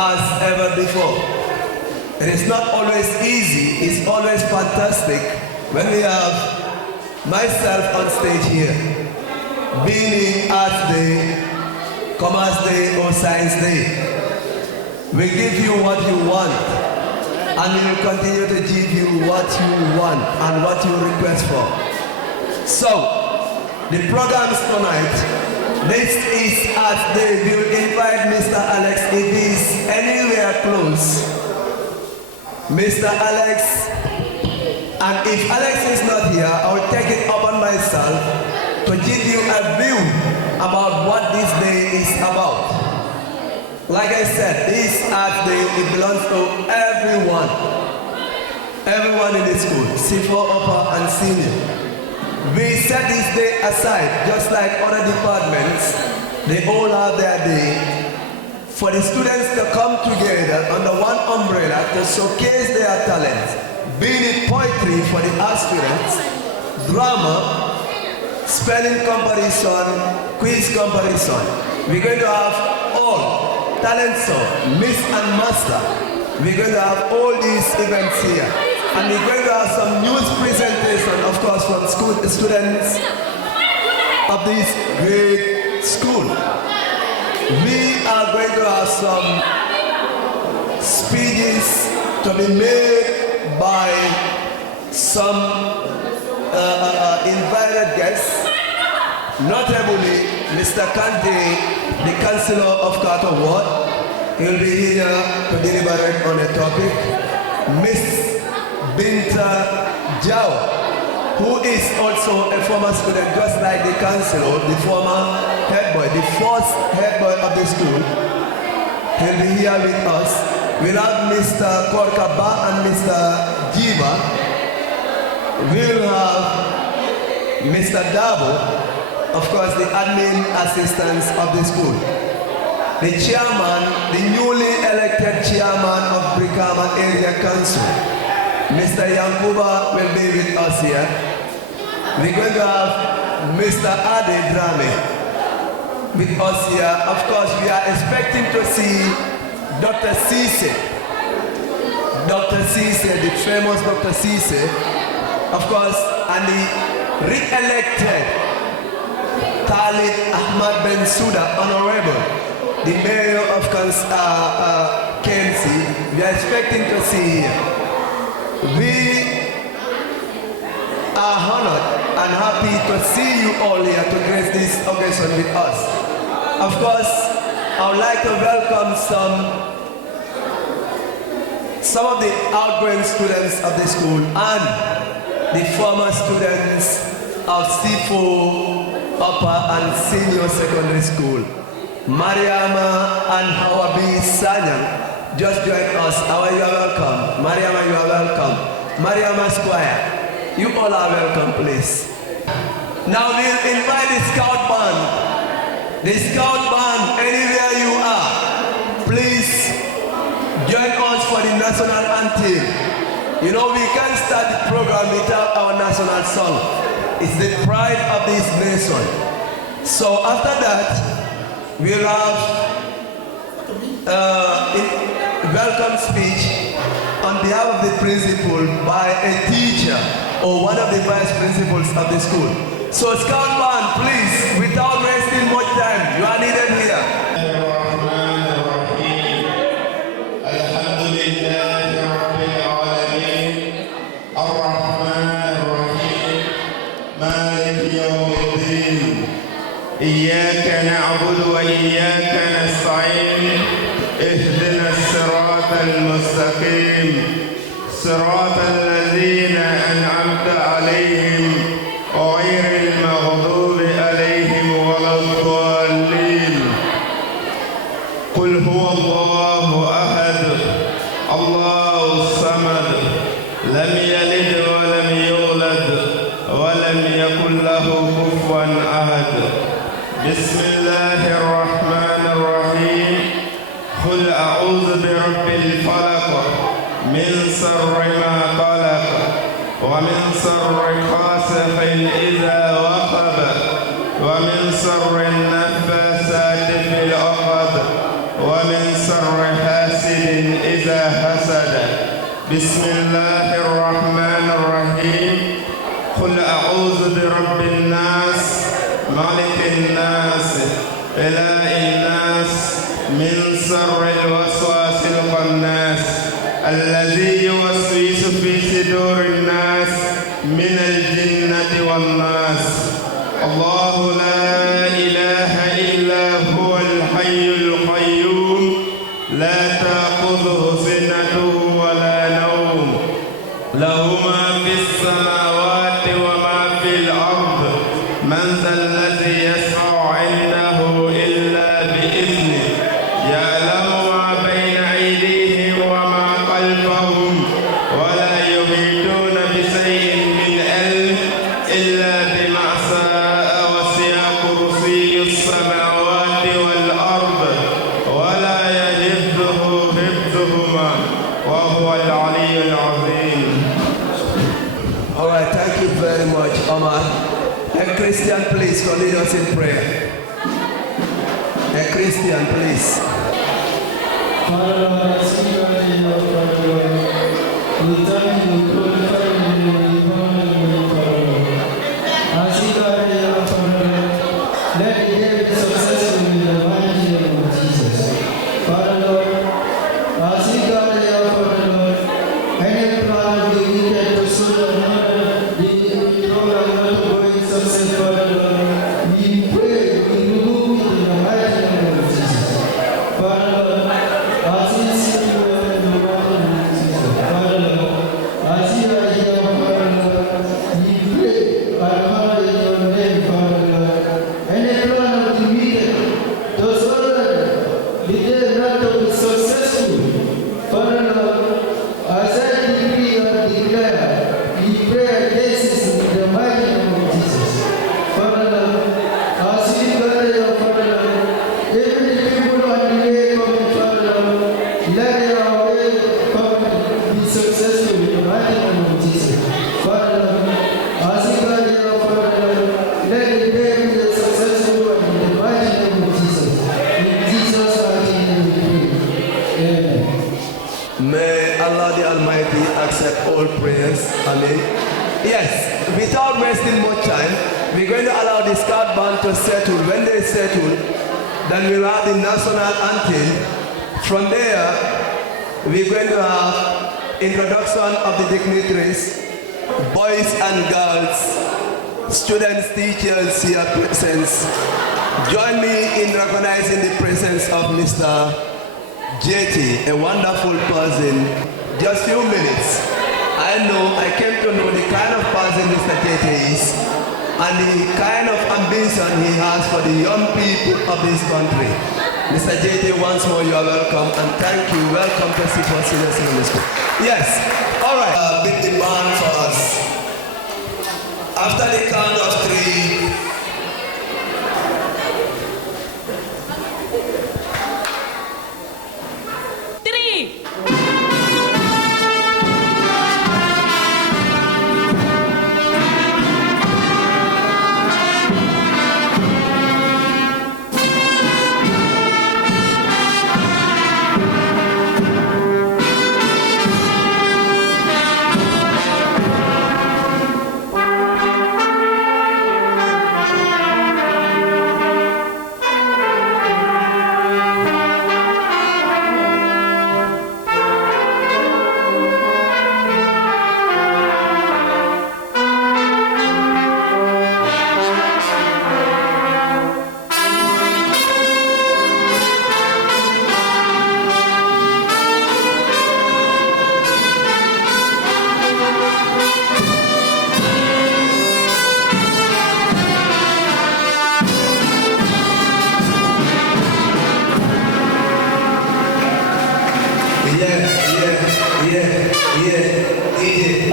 as ever before. It is not always easy, it's always fantastic when we have myself on stage here, being in Arts Day, Commerce Day or Science Day. We give you what you want, and we will continue to give you what you want and what you request for. So, the programs tonight, this is Arts Day. We will invite Mr. Alex if he is anywhere close. Mr. Alex, and if Alex is not here, I will take it upon myself to give you a view about what this day is about. Like I said, this Art Day, it belongs to everyone. Everyone in the school, SIFOE, upper and senior. We set this day aside, just like other departments. They all have their day for the students to come together under one umbrella to showcase their talents, being it poetry for the art students, drama, spelling competition, quiz competition. We're going to have all talent show, Miss and Master. We're going to have all these events here. And we're going to have some news presentation, of course, from students of this great school. We are going to have some speeches to be made by some invited guests, notably Mr. Kante, the Councillor of Carter Ward. He will be here to deliberate on a topic. Miss Binta Jao, who is also a former student, just like the councillor, the former head boy, the first head boy of the school. He'll be here with us. We'll have Mr. Korkaba and Mr. Jiba. We'll have Mr. Dabo, of course, the admin assistants of the school. The chairman, the newly elected chairman of Brikama Area Council, Mr. Yankuba, will be with us here. We're going to have Mr. Ade Drame with us here. Of course, we are expecting to see Dr. Cisse. Dr. Cisse, the famous Dr. Cisse, of course, and the re-elected Talib Ahmad Ben Suda, Honorable, the mayor of KMC. We are expecting to see here. We are honored and happy to see you all here to grace this occasion with us. Of course, I would like to welcome some of the outgoing students of the school and the former students of SIFOE Upper and Senior Secondary School. Mariama and Hawabi Sanyang just joined us. How you are welcome. Mariama, you are welcome. Mariama Squire, you all are welcome, please. Now we'll invite the Scout Band. The Scout Band, anywhere you are, please join us for the national anthem. You know, we can't start the program without our national song. It's the pride of this nation. So after that, we'll have welcome speech on behalf of the principal by a teacher or one of the vice principals of the school. So Scout Band, please, without wasting much time, you are needed here. إياك نعبد وإياك نستعين اهدنا الصراط المستقيم صراط الذين أنعمت عليهم غير المغضوب عليهم ولا الضالين قل هو الله أحد الله الصمد لم يلد ولم يولد ولم يكن له كفوا أحد بسم الله الرحمن الرحيم قل أعوذ برب الفلق من شر ما خلق ومن شر غاسق إذا وقب ومن شر النفاثات في العقد ومن شر حاسد بسم الله الرحمن الرحيم قل أعوذ برب الناس ملك الناس إله الناس من شر الوسواس الخناس الذي يوسوس في صدور الناس من الجنة والناس الله لا إله إلا هو الحي القيوم لا تأخذه سنة ولا نوم له ما في السماوات وما في الأرض من ذا الذي يشفع عنده إلا بإذنه يعلم ما بين أيديهم وما خلفهم ولا يحيطون بشيء من علمه إلا بما شاء وسع كرسي السماوات والأرض ولا يهده حفظهما وهو العلي العظيم. All right, thank you very much, Omar. A Christian, please, can lead us in prayer. A Christian, please. Father, Lord, I see your name, Lord, Father, Lord. We thank you, we glorify your name, we honor your name, Father, Lord. I see your name, Father, Lord. Let the day be successful in the mighty name of Jesus. Father, Lord, I see your name, Father, Lord. Any plan of the wicked to sow another, the program not to go in success, Father, Lord. We pray, we remove it in the mighty name of Jesus. Father, Lord, as we see you in the mighty name of Jesus. Father, Lord, as you are here, Father, Lord, we pray and honor your name, Father, Lord. Any plan of the wicked, those already, be there not to be successful. Father, Lord, as I decree and declare, we pray against this in the mighty name of Jesus. Father, Lord, as we gather your Father, Lord, even the people on the way coming, Father, Lord, let their way come be successful in the mighty name of Jesus. Father, Lord, as we gather your Father, Lord, let the day be a successful one in the mighty name of Jesus. In Jesus' mighty name we pray. Amen. May Allah the Almighty accept all prayers. Amen. Yes, without wasting much time, we're going to allow the scout band to settle. When they settle, then we'll have the national anthem. From there, we're going to have introduction of the dignitaries, boys and girls, students, teachers here present. Join me in recognizing the presence of Mr. JT, a wonderful person. Just few minutes. I came to know the kind of person Mr. JT is and the kind of ambition he has for the young people of this country. Mr. JT, once more you are welcome and thank you. Welcome to SIFOE Senior Secondary School. Yes, all right. Beat the band for us. After the count of 3,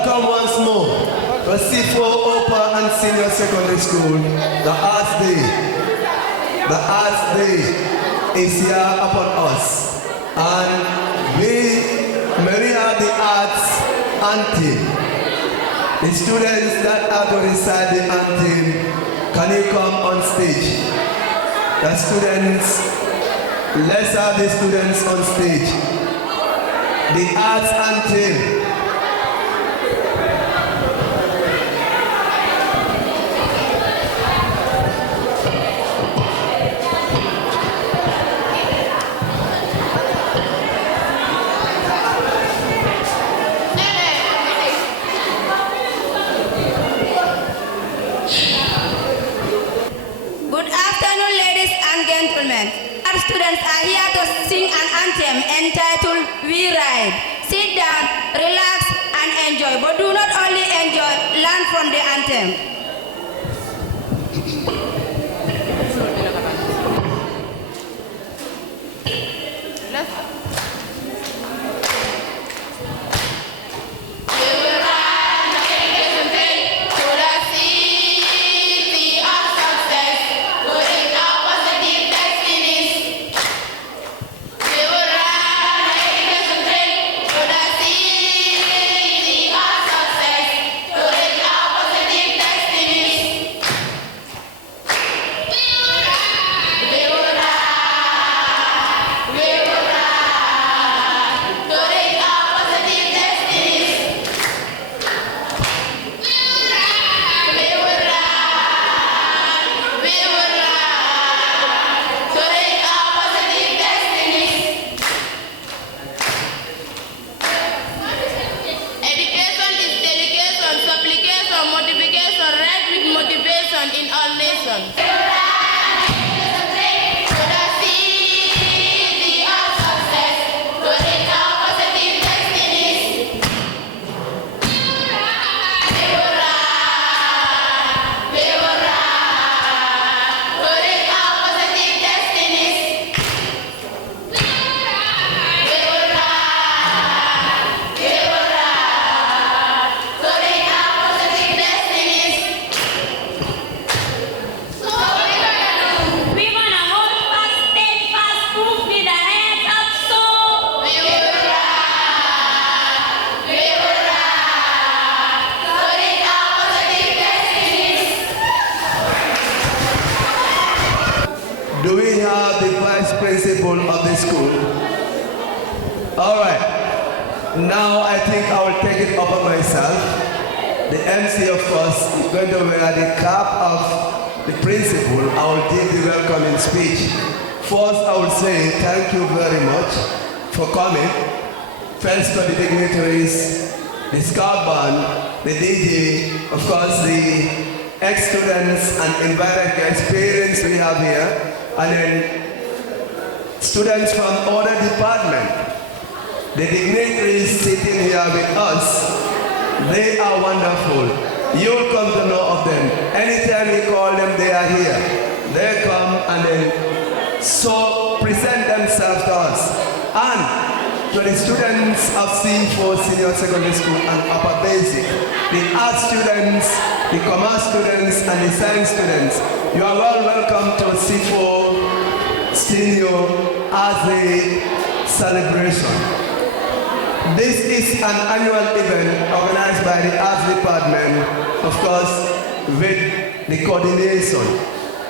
Come once more to SIFOE Upper and Senior Secondary School, the Arts Day. The Arts Day is here upon us. And may we have the arts anthem. The students that are to recite the anthem, can you come on stage? The students, let's have the students on stage. The arts anthem entitled We Ride. Sit down, relax, and enjoy. But do not only enjoy, learn from the anthem. Do we have the vice principal of the school? All right. Now I think I will take it upon myself. The MC, of course, is going to wear the cap of the principal. I will give the welcoming speech. First, I will say thank you very much for coming. First to the dignitaries, the scout band, the DJ, of course, the ex-students and invited guests, parents we have here, and then students from other departments. The dignitaries sitting here with us, they are wonderful. You'll come to know of them. Anytime you call them, they are here. They come and then so present themselves to us. And to the students of SIFOE Senior Secondary School and Upper Basic, the art students, the commerce students, and the science students, you are well welcome to SIFOE Senior as a celebration. This is an annual event organized by the Arts Department, of course, with the coordination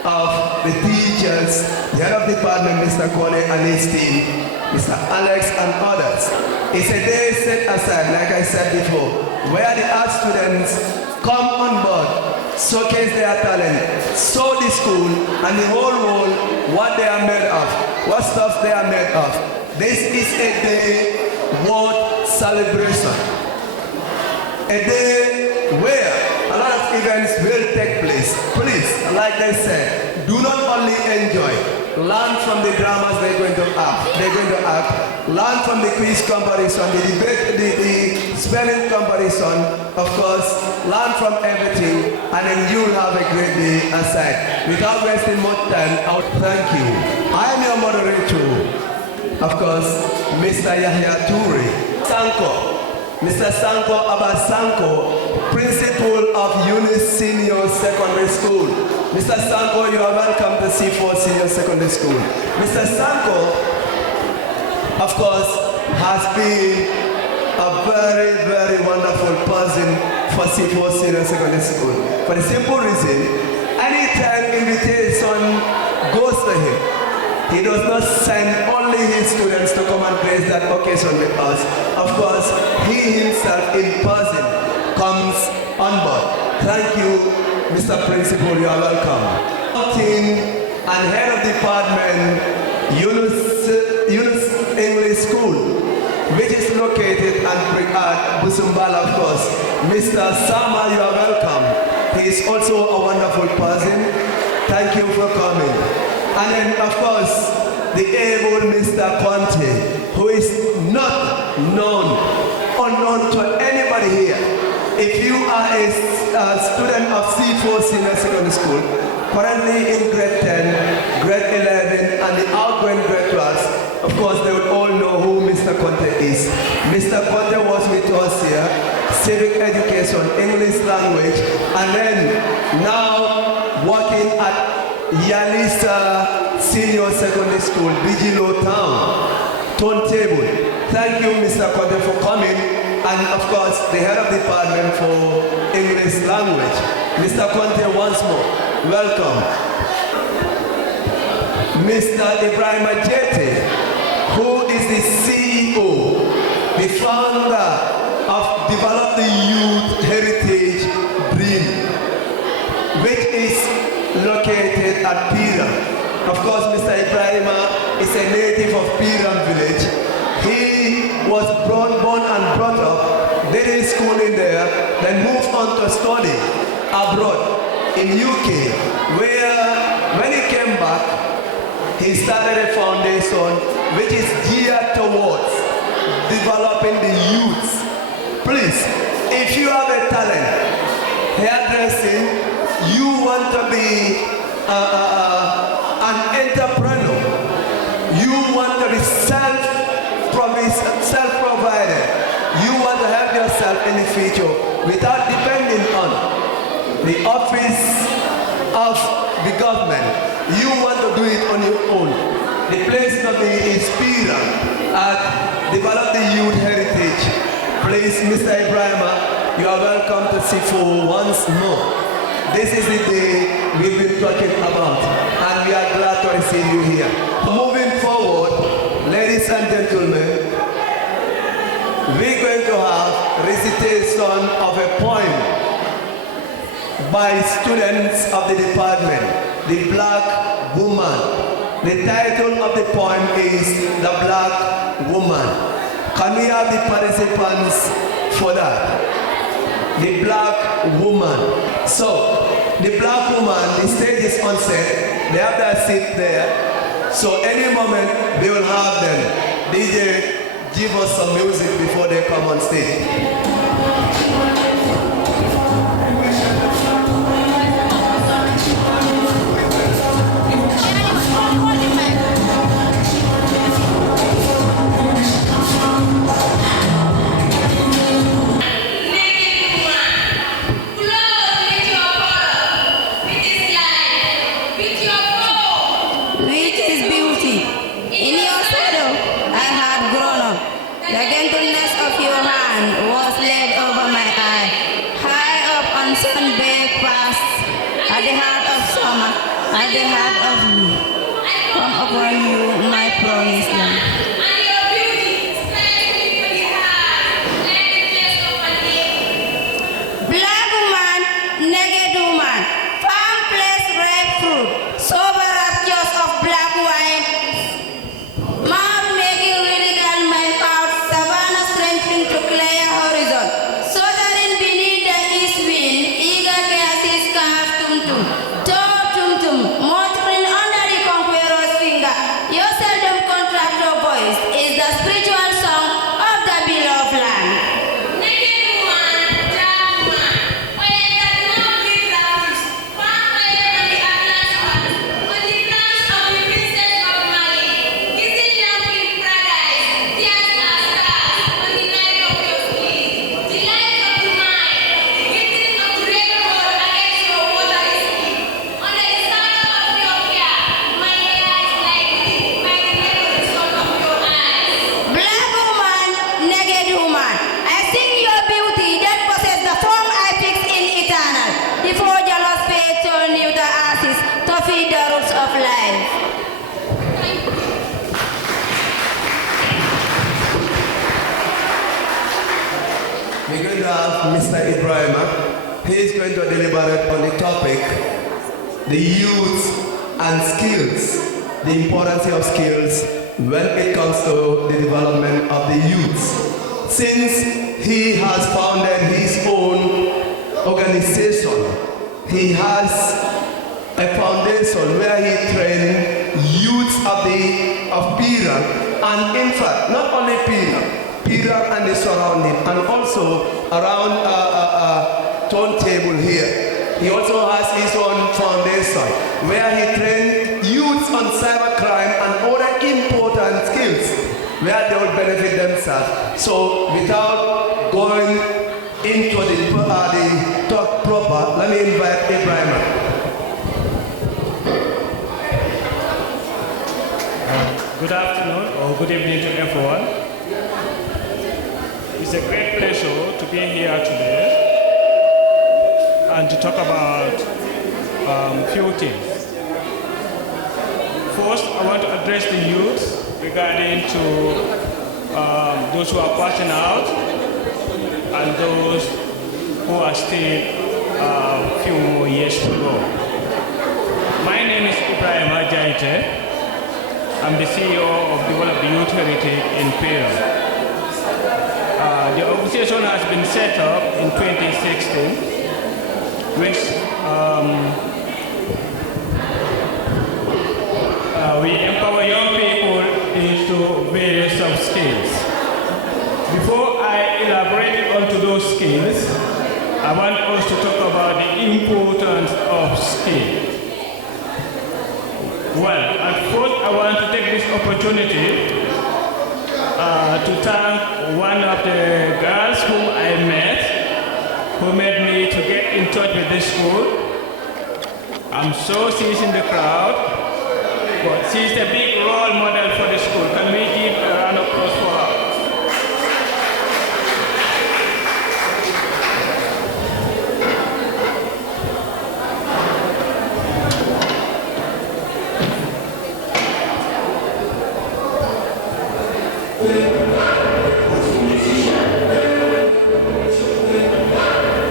of the teachers, the head of department, Mr. Kone and his team, Mr. Alex and others. It's a day set aside, like I said before, where the art students come on board, showcase their talent, show the school and the whole world what they are made of, what stuff they are made of. This is a day world celebration. A day where a lot of events will take place. Please, like they said, do not only enjoy, learn from the dramas they're going to act, learn from the quiz comparison, the debate, the spelling comparison, of course, learn from everything, and then you'll have a great day aside. Without wasting more time, I would thank you. I am your moderator, of course, Mr. Yahya Toure Sanko, Mr. Sanko Abasanko, Principal of Eunice Senior Secondary School. Mr. Sanko, you are welcome to SIFOE Senior Secondary School. Mr. Sanko, of course, has been a very, very wonderful person for SIFOE Senior Secondary School. For the simple reason, anytime invitation goes to him, he does not send only his students to come and grace that occasion with us. Of course, he himself in person comes on board. Thank you, Mr. Principal, you are welcome. Team and head of department, Eunice English School, which is located at Busumbala, of course. Mr. Sama, you are welcome. He is also a wonderful person. Thank you for coming. And then, of course, the able Mr. Conte, who is not unknown to anybody here. If you are a student of SIFOE Senior Secondary School, currently in grade 10, grade 11, and the outgoing grade 12, of course they would all know who Mr. Conte is. Mr. Conte was with us here, civic education, English language, and then now working at Yalisa Senior Secondary School, Bijilo Town, turntable. Thank you, Mr. Conte, for coming, and of course, the head of the department for English language. Mr. Conte, once more, welcome. Mr. Ibrahim Jete, who is the CEO, the founder of Develop the Youth Heritage Dream, which is located at Piram. Of course, Mr. Ibrahim is a native of Piram village. He was born and brought up, did his schooling there, then moved on to study abroad in UK, where when he came back, he started a foundation which is geared towards developing the youths. Please, if you have a talent, hairdressing, you want to be an entrepreneur, you want to be self-provided, you want to help yourself in the future without depending on the office of the government, you want to do it on your own. The place to be is Piram at Develop the Youth Heritage. Please, Mr. Ibrahim, you are welcome to SIFOE once more. This is the day we've been talking about, and we are glad to receive you here. Moving forward, ladies and gentlemen, we're going to have recitation of a poem by students of the department, The Black Woman. The title of the poem is The Black Woman. Can we have the participants for that? The Black Woman. So, the Black Woman, the stage is on set. They have their seat there. So any moment, we will have them. DJ, give us some music before they come on stage. At the heart of me, come upon you, my promised land. And your beauty stands before the heart, like the place of a day. Black woman, naked woman, farm place ripe fruit, sober raptures of black wine, mouth making radical my mouth, savannah strengthening to clear horizon, soaring beneath the east wind, eager gases scarf tum-tum. Motoring under the conqueror's finger, your seldom contractor voice is the spiritual song of the beloved land. Naked woman, dark woman, where that no breeze laughs, far away from the Atlas pass, on the plans of the princess of Mali, kissing lamp in paradise, tears are stars on the night of your sleep, the light of the mind, gifting of the rainbow against your watery sleep. On the Black woman, naked woman, I sing your beauty that possess the form I fix in eternal. Before jealous fate turn you the ashes to feed the roots of life. We're going to have Mr. Ibrahim. He is going to deliberate on the topic, the youth and skills, the importance of skills when it comes to the development of the youth. Since he has founded his own organization, he has a foundation where he trains youths of the not only Pira and the surrounding, and also around turntable here. He also has his own foundation where he trained youths on cybercrime and other important skills where they will benefit themselves. So without going into the talk proper, let me invite Ibrahim. Good afternoon or good evening to everyone. It's a great pleasure to be here today and to talk about a few things. First, I want to address the youth regarding to those who are passing out and those who are still a few more years to go. My name is Ibrahim Ajaite. I'm the CEO of Develop the Youth Heritage in Peru. The organization has been set up in 2016, which we empower young people into various soft skills. Before I elaborate onto those skills, I want us to talk about the importance of skills. Well, at first I want to take this opportunity to thank one of the girls whom I met, who made me to get in touch with this school. I'm sure she's in the crowd, but she's a big role model for the school. Can we give a round of applause for her?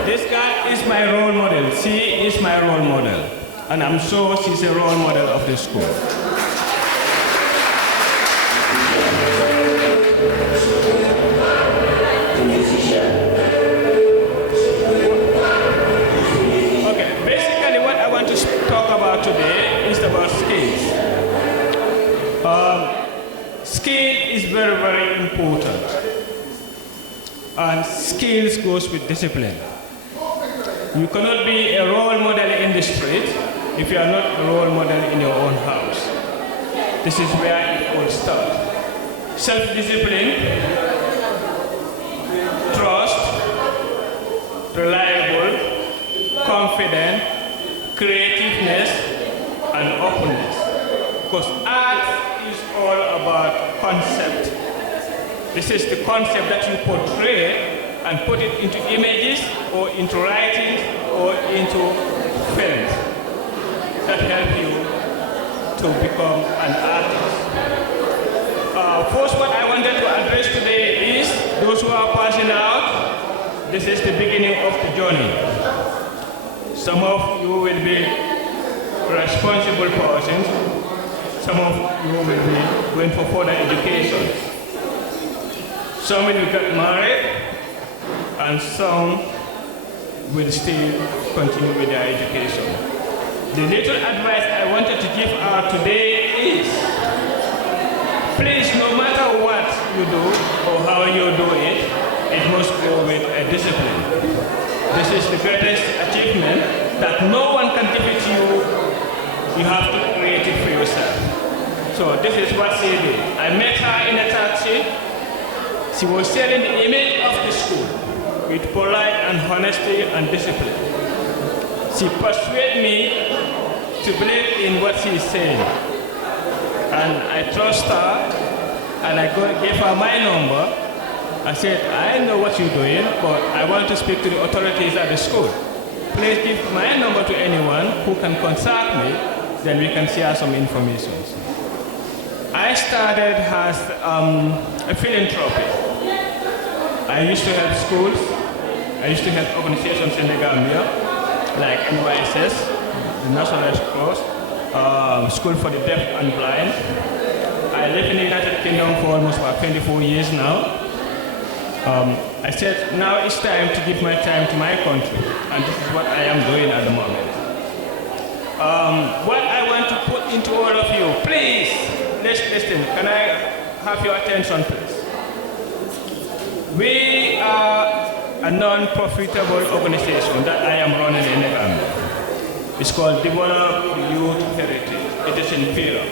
This guy is my role model. She is my role model. And I'm sure she's a role model of the school. Okay, basically what I want to talk about today is about skills. Skill is very, very important. And skills goes with discipline. You cannot be a role model in the street if you are not a role model in your own house. This is where it all starts. Self-discipline, trust, reliable, confident, creativeness, and openness. Because art is all about concept. This is the concept that you portray and put it into images or into writings or into films that help you to become an artist. First, what I wanted to address today is those who are passing out. This is the beginning of the journey. Some of you will be responsible persons. Some of you will be going for further education. Some will get married, and some will still continue with their education. The little advice I wanted to give out today is, please, no matter what you do or how you do it, it must go with a discipline. This is the greatest achievement that no one can give it to you. You have to create it for yourself. So this is what she did. I met her in a taxi. She was sharing the image of the school with polite and honesty and discipline. She persuaded me to believe in what she is saying. And I trust her, and I gave her my number. I said, I know what you're doing, but I want to speak to the authorities at the school. Please give my number to anyone who can contact me, then we can share some information. I started as a philanthropy. I used to help schools. I used to help organizations in the Gambia, like NYSS, the National Red Cross, School for the Deaf and Blind. I live in the United Kingdom for almost about 24 years now. I said, now it's time to give my time to my country, and this is what I am doing at the moment. What I want to put into all of you, please, let's listen. Can I have your attention, please? a non-profitable organization that I am running in the Gambia. It's called Develop Youth Heritage. It is in Pira.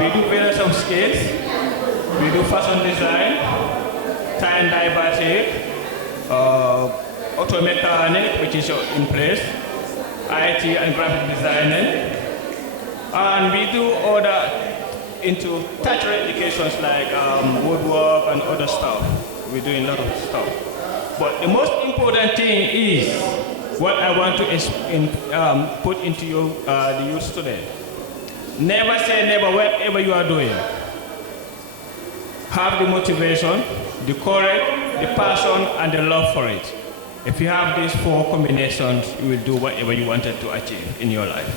We do various of skills. We do fashion design, tie and dye batik, auto mechanic, which is in place, IT and graphic designing. And we do other into tertiary educations like woodwork and other stuff. We're doing a lot of stuff. But the most important thing is what I want to put into you, the youth student. Never say never, whatever you are doing. Have the motivation, the courage, the passion, and the love for it. If you have these 4 combinations, you will do whatever you wanted to achieve in your life.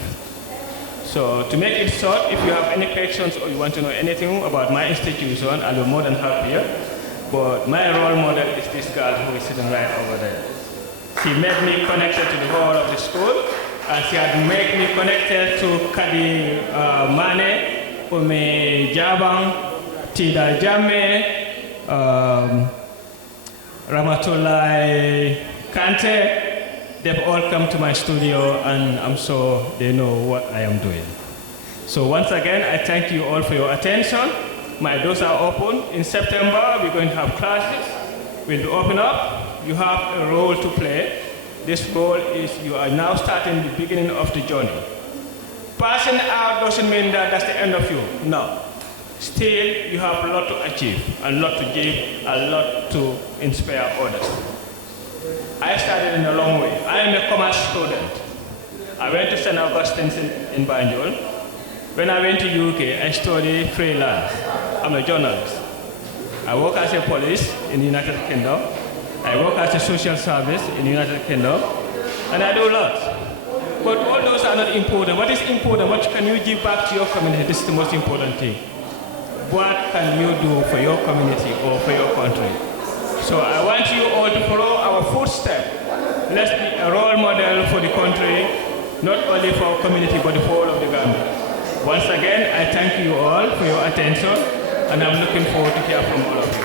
So to make it short, if you have any questions or you want to know anything about my institution, I'll be more than happy. But my role model is this girl who is sitting right over there. She made me connected to the whole of the school, and she had made me connected to Kadi Mane, Ume Jabang, Tida Jame, Ramatulai Kante. They've all come to my studio, and I'm sure they know what I am doing. So once again, I thank you all for your attention. My doors are open. In September, we're going to have classes. We'll be open up. You have a role to play. This role is you are now starting the beginning of the journey. Passing out doesn't mean that that's the end of you. No. Still, you have a lot to achieve, a lot to give, a lot to inspire others. I started in a long way. I am a commerce student. I went to St. Augustine's in Banjul. When I went to UK, I studied freelance. I'm a journalist. I work as a police in the United Kingdom. I work as a social service in the United Kingdom. And I do a lot. But all those are not important. What is important? What can you give back to your community? This is the most important thing. What can you do for your community or for your country? So I want you all to follow our footsteps. Let's be a role model for the country, not only for our community, but the whole of the Gambia. Once again, I thank you all for your attention, and I'm looking forward to hear from all of you.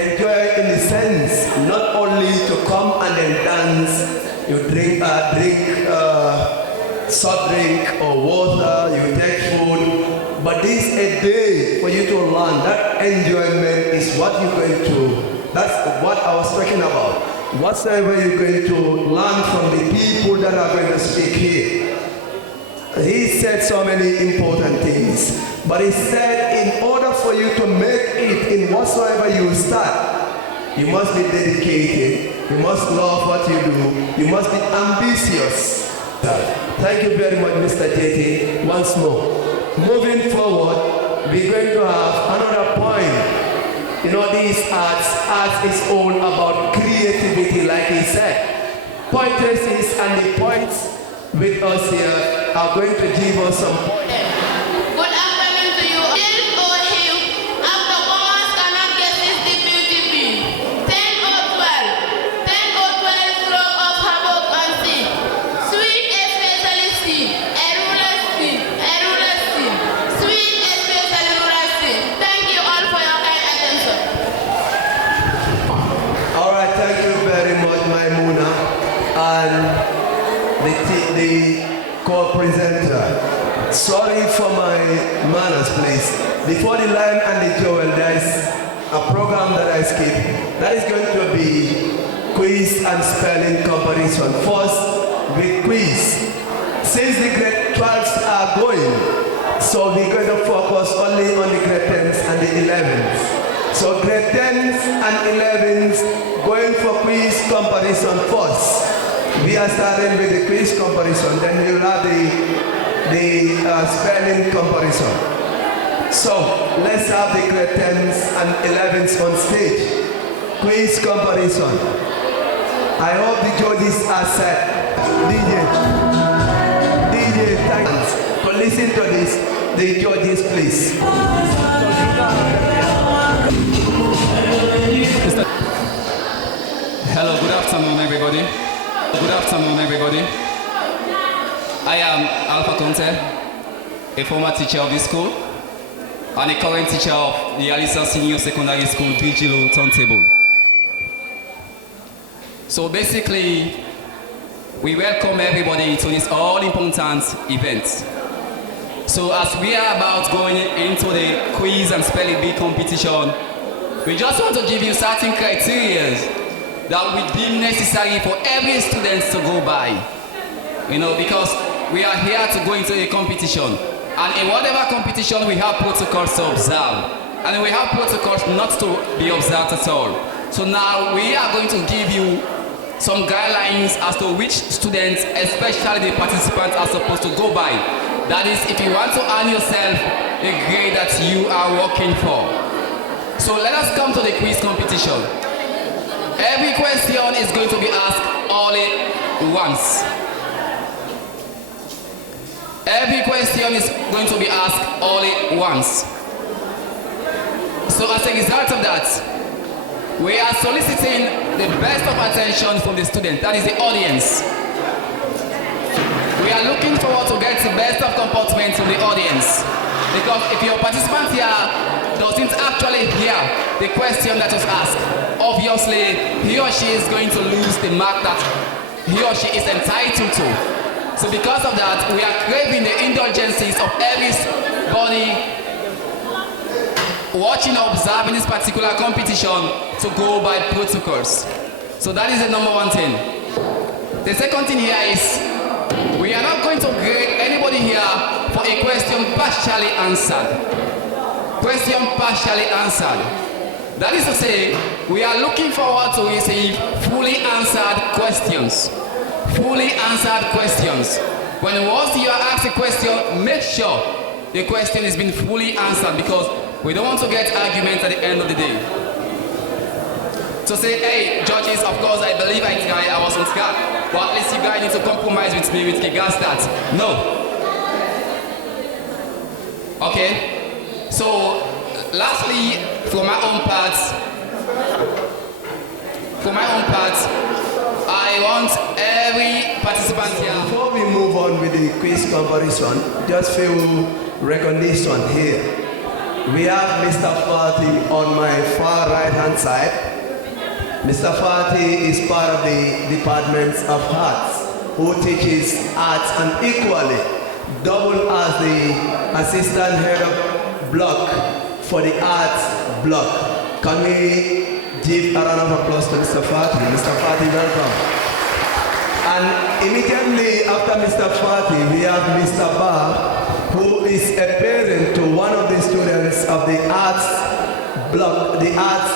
Enjoy in the sense, not only to come and then dance, you drink soft drink or water, you take food, but this is a day for you to learn. That enjoyment is what you're going to, that's what I was talking about. Whatsoever you're going to learn from the people that are going to speak here. He said so many important things, but he said in order for you to make it in whatsoever you start, you must be dedicated, you must love what you do, you must be ambitious. Thank you very much, Mr. JT, once more. Moving forward, we're going to have another point. You know, these arts is all about creativity, like he said. Pointers and the points with us here are going to give us some points. Good afternoon to you. This or him, after commerce cannot get this deputy 10 or 12. 10 or 12 stroke of havoc and sin. Sweet especially sin. A ruler sin. A ruler sin. Sweet especially ruler sin. Thank you all for your kind attention. All right, thank you very much, Maimuna, and the co-presenter. Sorry for my manners, please. Before the Lion and the Jewel, there is a program that I skipped. That is going to be quiz and spelling comparison. First, with quiz. Since the grade 12s are going, so we're going to focus only on the grade 10s and the 11s. So grade 10s and 11s going for quiz comparison first. We are starting with the quiz comparison, then we will have the spelling comparison. So let's have the grade 10s and 11s on stage. Quiz comparison. I hope the judges are set. DJ, thanks. To listen to this, the judges, please. Hello, good afternoon, everybody. Good afternoon, everybody. I am Alpha Conte, a former teacher of this school. and the current teacher of the Alisa Senior Secondary School, Vigilo Turntable. So basically, we welcome everybody to this all-important event. So as we are about going into the quiz and spelling bee competition, we just want to give you certain criteria that we deem necessary for every student to go by. You know, because we are here to go into a competition. And in whatever competition, we have protocols to observe. And we have protocols not to be observed at all. So now we are going to give you some guidelines as to which students, especially the participants, are supposed to go by. That is, if you want to earn yourself a grade that you are working for. So let us come to the quiz competition. Every question is going to be asked only once. Every question is going to be asked only once. So as a result of that, we are soliciting the best of attention from the student, that is the audience. We are looking forward to get the best of comportment from the audience. Because if your participant here doesn't actually hear the question that is asked, obviously he or she is going to lose the mark that he or she is entitled to. So because of that, we are craving the indulgences of everybody watching or observing this particular competition to go by protocols. So that is the number one thing. The second thing here is we are not going to grade anybody here for a question partially answered. Question partially answered. That is to say, we are looking forward to receive fully answered questions. Fully answered questions. When once you are asked a question, make sure the question has been fully answered, because we don't want to get arguments at the end of the day. To say, hey, judges, of course, I believe I was on track, but at least you guys need to compromise with me with regards that. No. Okay. So, lastly, for my own part, I want every participant here. Before we move on with the quiz comparison, just few recognition here. We have Mr. Fati on my far right hand side. Mr. Fati is part of the Department of Arts, who teaches arts, and equally double as the assistant head of block for the arts block. Can we give a round of applause to Mr. Fati? Mr. Fati, welcome. And immediately after Mr. Fati, we have Mr. Bar, who is a parent to one of the students of the arts block, the arts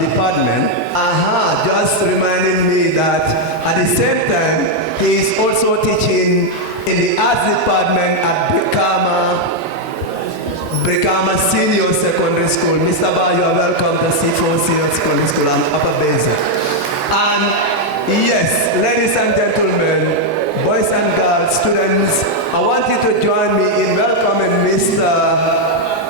department. Just reminding me that at the same time, he is also teaching in the arts department at Brikama Senior Secondary School. Mr. Bar, you are welcome to SIFOE Senior Secondary School and Upper Basin. And yes, ladies and gentlemen, boys and girls, students, I want you to join me in welcoming Mr.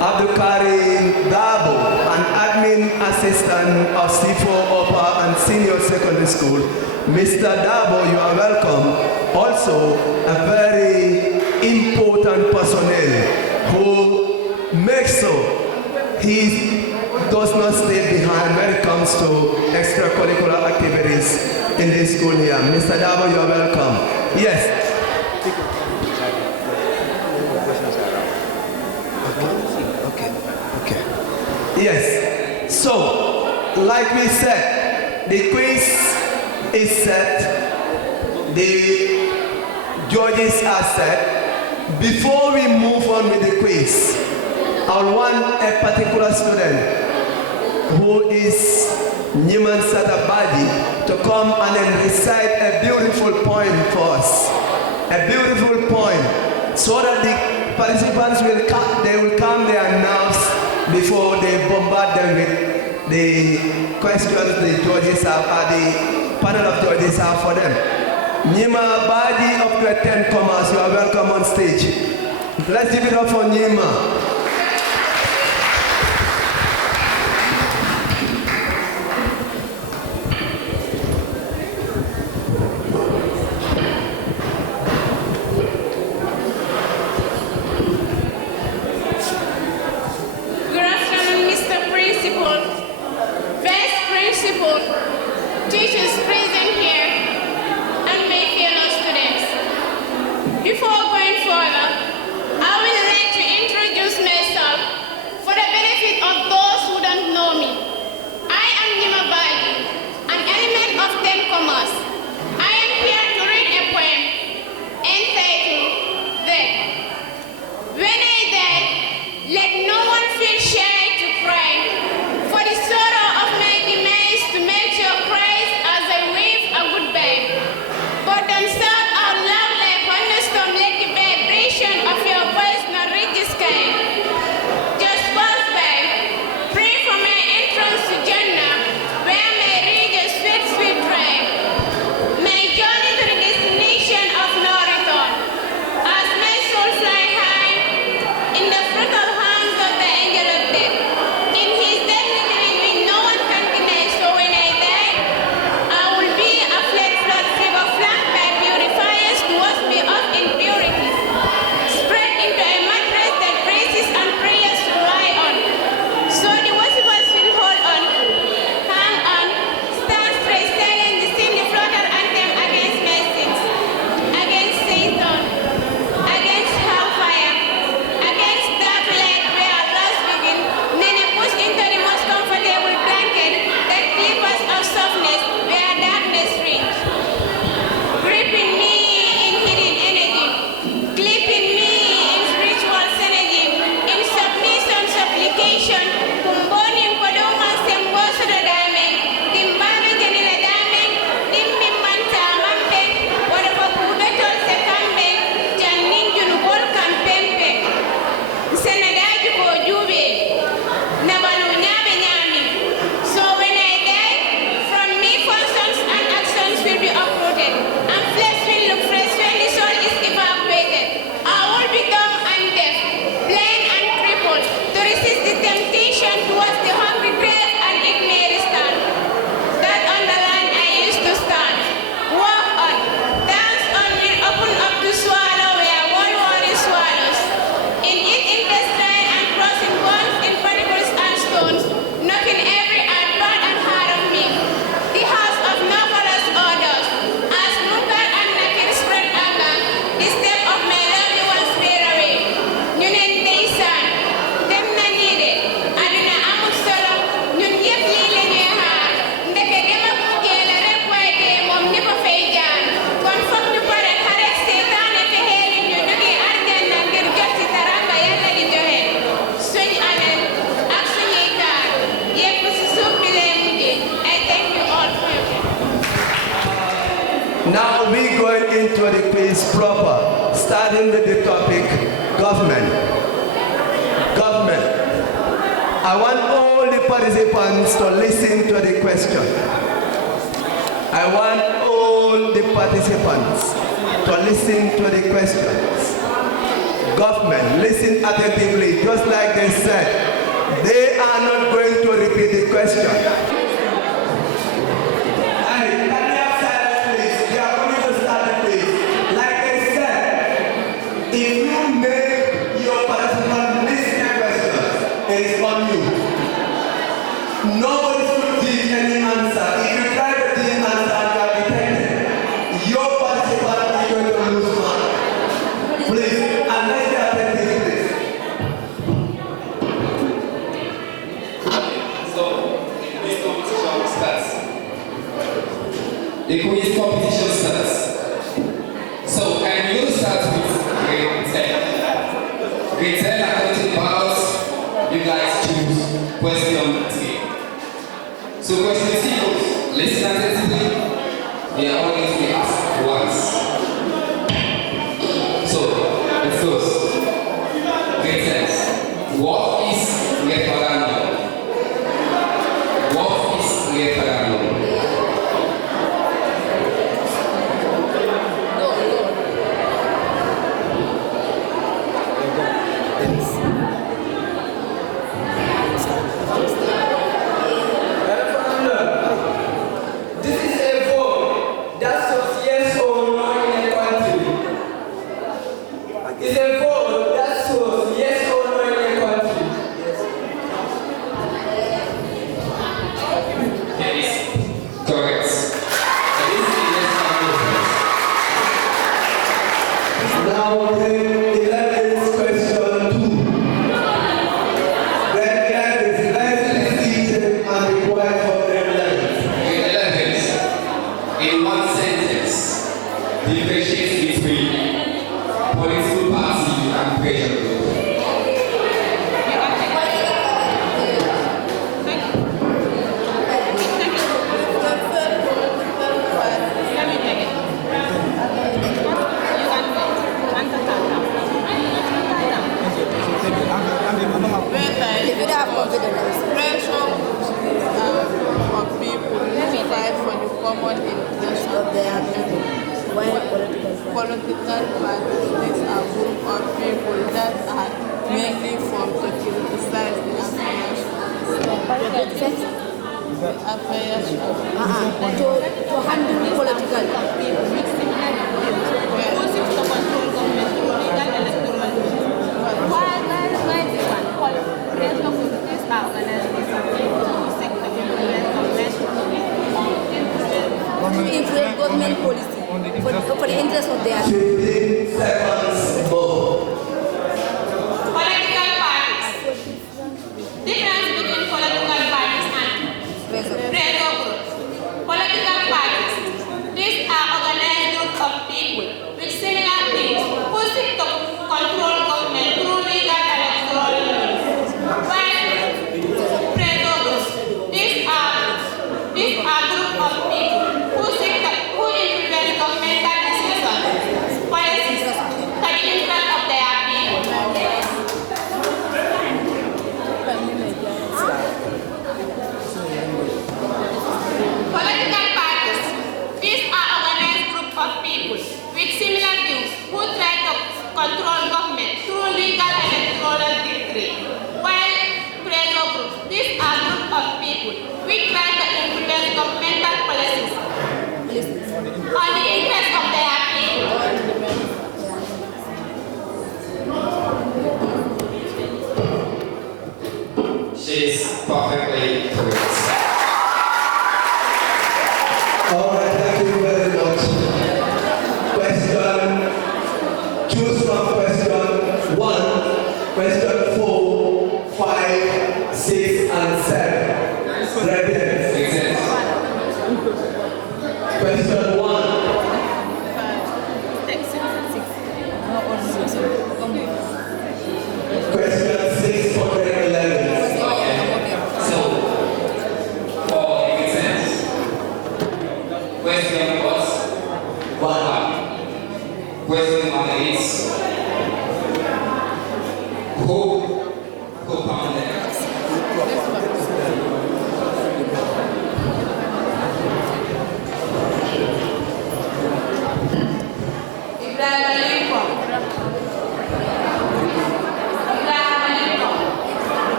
Abdulkarim Dabo, an admin assistant of SIFOE Upper and Senior Secondary School. Mr. Dabo, you are welcome. Also, a very important personnel who makes sure he does not stay behind when it comes to extracurricular activities in this school here. Mr. Dabo, you are welcome. Yes. Okay. Yes. So, like we said, the quiz is set. The judges are set. Before we move on with the quiz, I want a particular student who is Nyiman Satabadi to come and then recite a beautiful poem for us. A beautiful poem, so that the participants will calm their nerves before they bombard them with the questions the judges have, the panel of judges have for them. Nyima Badi of grade 10 commerce, you are welcome on stage. Let's give it up for Nyima. starting with the topic, government. Government. I want all the participants to listen to the question. I want all the participants to listen to the questions. Government, listen attentively, just like they said. They are not going to repeat the question. Nobody should give any answer. If you try to give an answer and you are detected, your participant is going to lose mark. Please, unless they are attentive, please. So, this competition starts. The quiz competition starts. So, I'm going to start with grade 10. Grade 10, according to the ballots, you guys choose question 3. So question 3 goes, listen attentively, they are all going to be asked once. So, it goes, grade 10, what is referendum? What is referendum? This is a vote that says yes or no in a country. It's a vote that says yes or no in a country. That is correct. And this is the next Now, grade 11's question 2. Grade 11 is nicely seated and required for grade 11. Grade 11, in one sentence, differentiate between political party and pressure group. If you don't have confidence. Pressure of people to fight for the common interest of their people. While political parties, these are group of people that are mainly formed to criticize the affairs To handle political. people with similar views. Who seeks to control government through legal electoral means. Why this one? Pressure groups are organized groups of people who seek to influence government Influence government policy for the interest of their 15 seconds more. Political parties. Difference between political parties and pressure. pressure groups. Political parties. These are organized groups of people with similar things who seek to control government through legal electoral means. While pressure groups. These are groups of people who influence governmental decisions, policies, to the interest of their people. Political parties. These are organized groups of people with similar views who try to control government through legal electoral decree. While pressure groups. These are groups of people who try to influence governmental policies on the interest of their people. She is perfectly correct. All right, thank you very much. Question, choose from question 1, question 4, 5, 6, and 7. Ready? Excellent. Question 1. Okay. Question 6 for grade 11. So,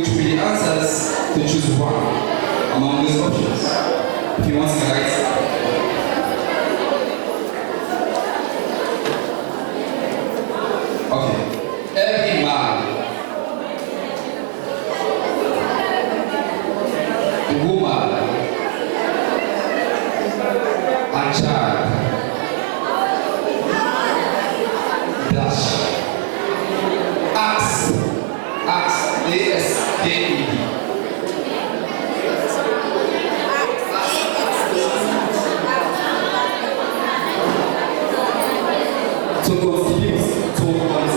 which will be the answers to choose one among these options. If you want to write. Okay. Every man, woman, and child dash ask ASKED to constitute towards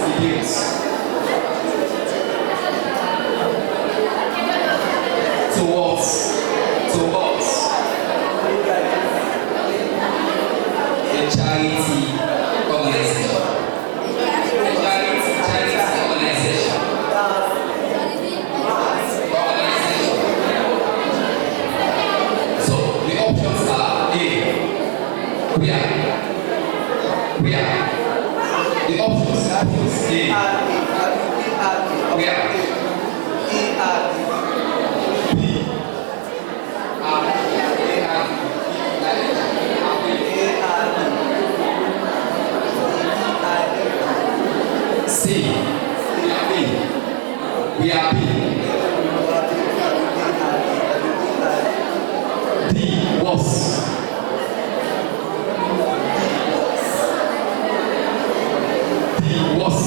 a charity organization. So the options are A. Where? The options are A. Where? B. C. We are B. D was. D was.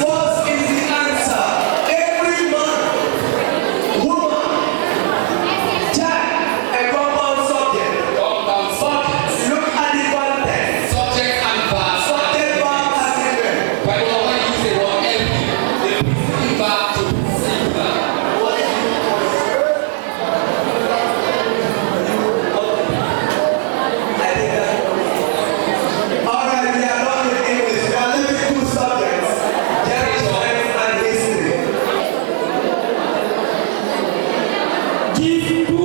Was is the answer. Every man, woman, give